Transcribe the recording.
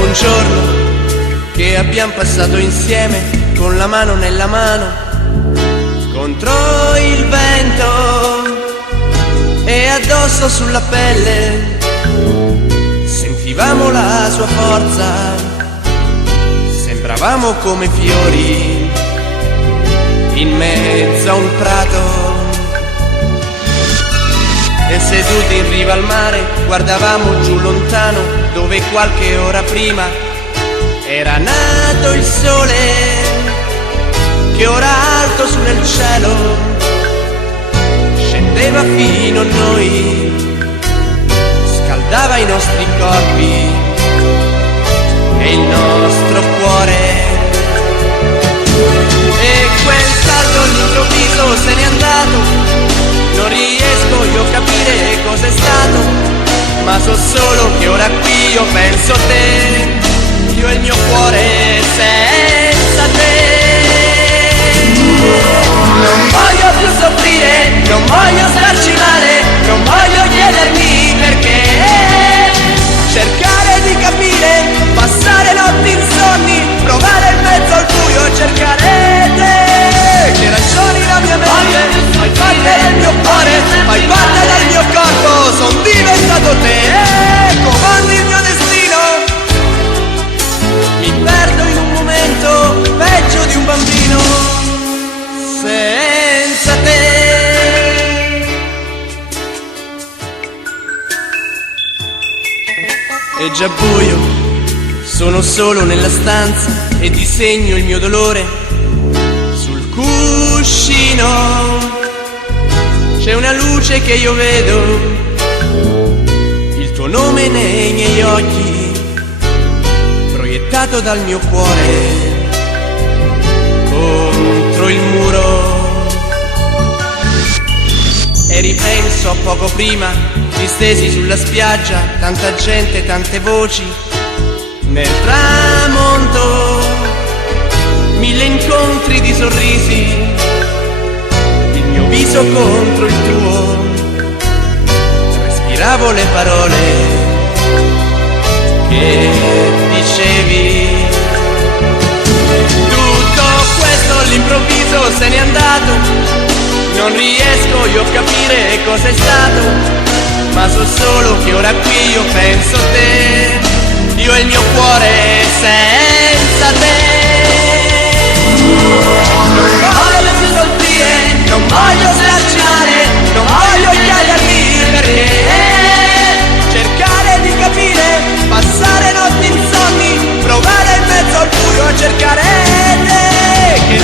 Dopo un giorno che abbiamo passato insieme, con la mano nella mano, contro il vento e addosso sulla pelle, sentivamo la sua forza, sembravamo come fiori in mezzo a un prato. E seduti in riva al mare guardavamo giù lontano, dove qualche ora prima era nato il sole, che ora alto su nel cielo scendeva fino a noi, scaldava i nostri corpi e il nostro cuore. E quel salto all'improvviso se n'è andato, non riesco io a capire cos'è stato, ma so solo che ora qui io penso a te, io e il mio cuore senza te. Non voglio più soffrire, non voglio starci male, non voglio chiedermi perché, cercare di capire, passare notti insonni, provare in mezzo al buio e cercare te. Che ragioni la mia mente, fai parte del mio cuore, fai parte del mio corpo, son diventato te, comandi il mio destino. Mi perdo in un momento peggio di un bambino senza te. È già buio, sono solo nella stanza e disegno il mio dolore sul cuscino. C'è una luce che io vedo, il tuo nome nei miei occhi, proiettato dal mio cuore contro il muro. E ripenso a poco prima, distesi sulla spiaggia, tanta gente, tante voci, nel tramonto, mille incontri di sorrisi, il mio viso contro il tuo, respiravo le parole che dicevi. Tutto questo all'improvviso se n'è andato, non riesco io a capire cos'è stato, ma so solo che ora qui io penso a te, io e il mio cuore senza te. Non voglio più soffrire, non voglio starci male, non voglio chiedermi perché, cercare di capire, passare notti insonni, provare in mezzo al buio a cercare te. Che